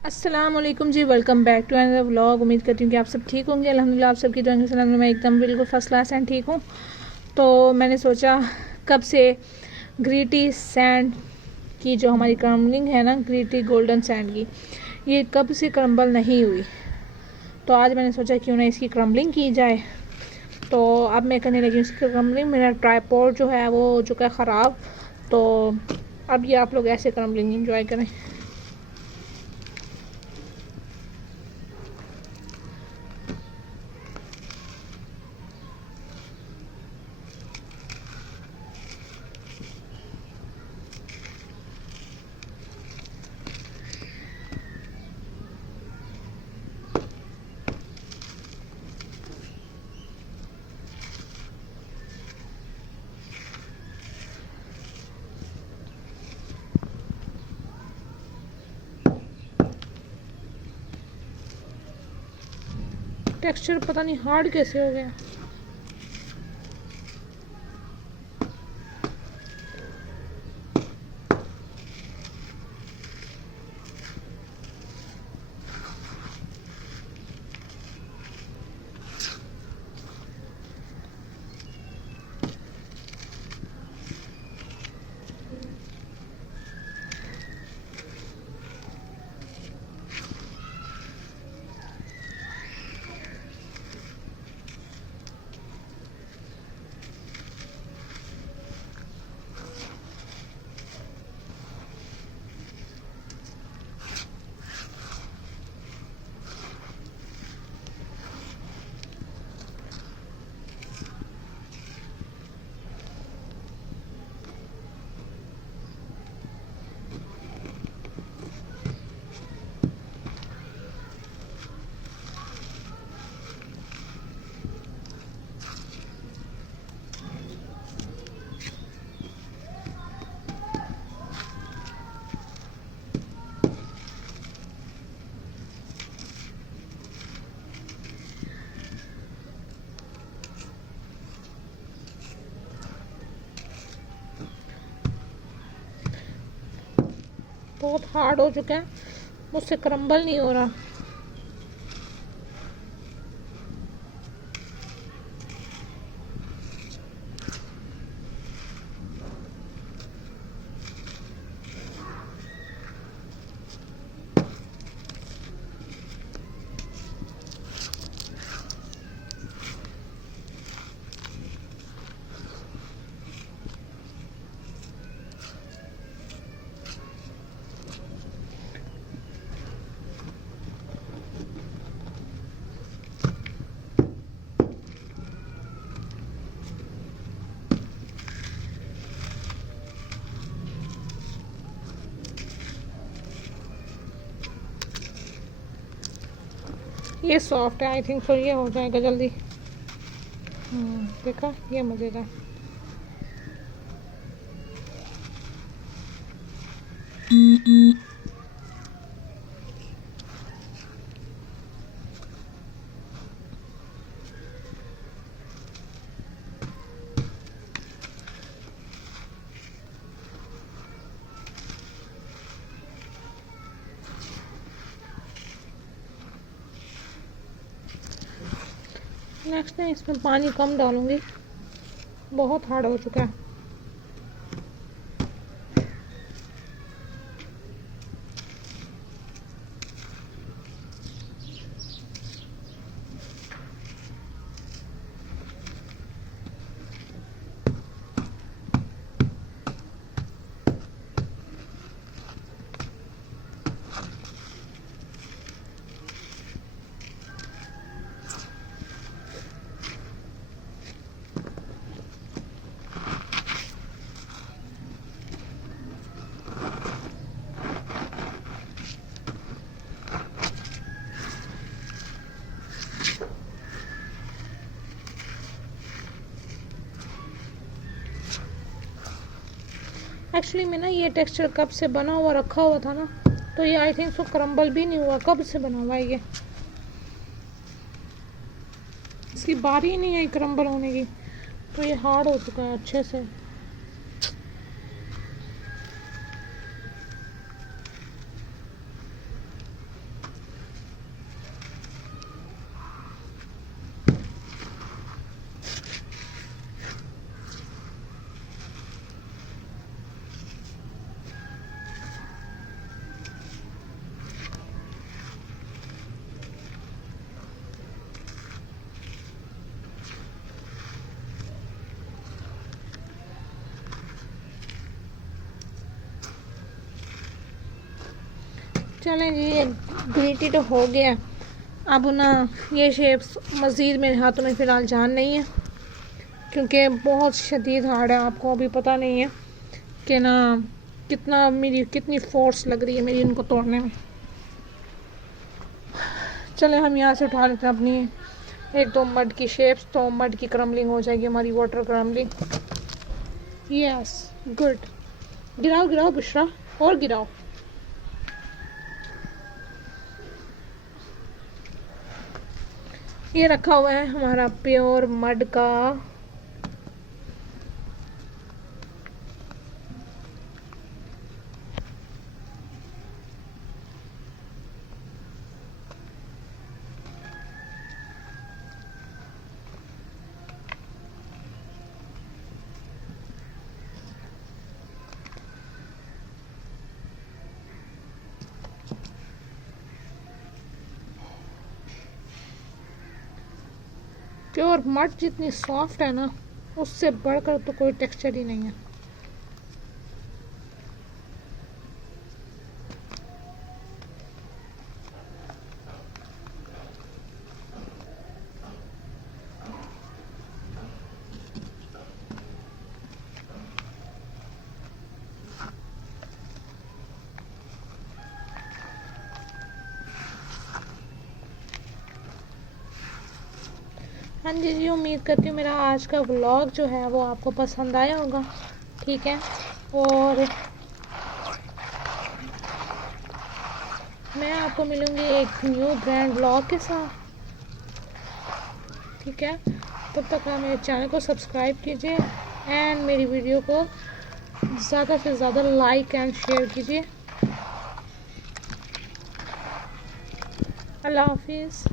अस्सलाम वालेकुम जी। Welcome back to another vlog. उम्मीद करती हूँ कि आप सब ठीक होंगे। अल्हम्दुलिल्लाह आप सबकी दुआ से मैं एकदम बिल्कुल फर्स्ट क्लास एंड ठीक हूँ। तो मैंने सोचा कब से ग्रीटी सैंड की जो हमारी क्रम्बलिंग है ना, ग्रीटी गोल्डन सैंड की, ये कब से क्रम्बल नहीं हुई। तो आज मैंने सोचा क्यों ना इसकी क्रम्बलिंग की जाए। तो अब मैं करने लगी इसकी क्रम्बलिंग। मेरा ट्राईपॉड जो है वो हो चुका है ख़राब। तो अब ये आप लोग ऐसे क्रम्बलिंग इंजॉय करें। टेक्सचर पता नहीं हार्ड कैसे हो गया। बहुत हार्ड हो चुका है, मुझसे क्रम्बल नहीं हो रहा। ये सॉफ्ट है, आई थिंक सो ये हो जाएगा जल्दी। देखा, ये मज़ेदार। नेक्स्ट मैं इसमें पानी कम डालूंगी, बहुत हार्ड हो चुका है। एक्चुअली में ना ये टेक्सचर कब से बना हुआ रखा हुआ था ना, तो ये आई थिंक सो क्रम्बल भी नहीं हुआ। कब से बना हुआ है ये, इसकी बारी ही नहीं आई क्रम्बल होने की। तो ये हार्ड हो चुका है अच्छे से। चलें जी, ये ग्रीटी तो हो गया। अब ना ये शेप्स मज़ीद मेरे हाथों में फ़िलहाल जान नहीं है, क्योंकि बहुत शदीद हार्ड है। आपको अभी पता नहीं है कि ना कितनी फोर्स लग रही है मेरी इनको तोड़ने में। चले हम यहाँ से उठा लेते हैं अपनी एक दो मड की शेप्स, तो मड की क्रम्बलिंग हो जाएगी हमारी, वाटर क्रम्बलिंग। Yes, good. गिराओ गिराओ बुशरा, और गिराओ। ये रखा हुआ है हमारा प्योर मड का प्योर मड। जितनी सॉफ्ट है ना, उससे बढ़कर तो कोई टेक्सचर ही नहीं है। हाँ जी, उम्मीद करती हूँ मेरा आज का व्लॉग जो है वो आपको पसंद आया होगा। ठीक है, और मैं आपको मिलूँगी एक न्यू ब्रांड व्लॉग के साथ। ठीक है, तब तक आप मेरे चैनल को सब्सक्राइब कीजिए एंड मेरी वीडियो को ज़्यादा से ज़्यादा लाइक एंड शेयर कीजिए। अल्लाह हाफिज़।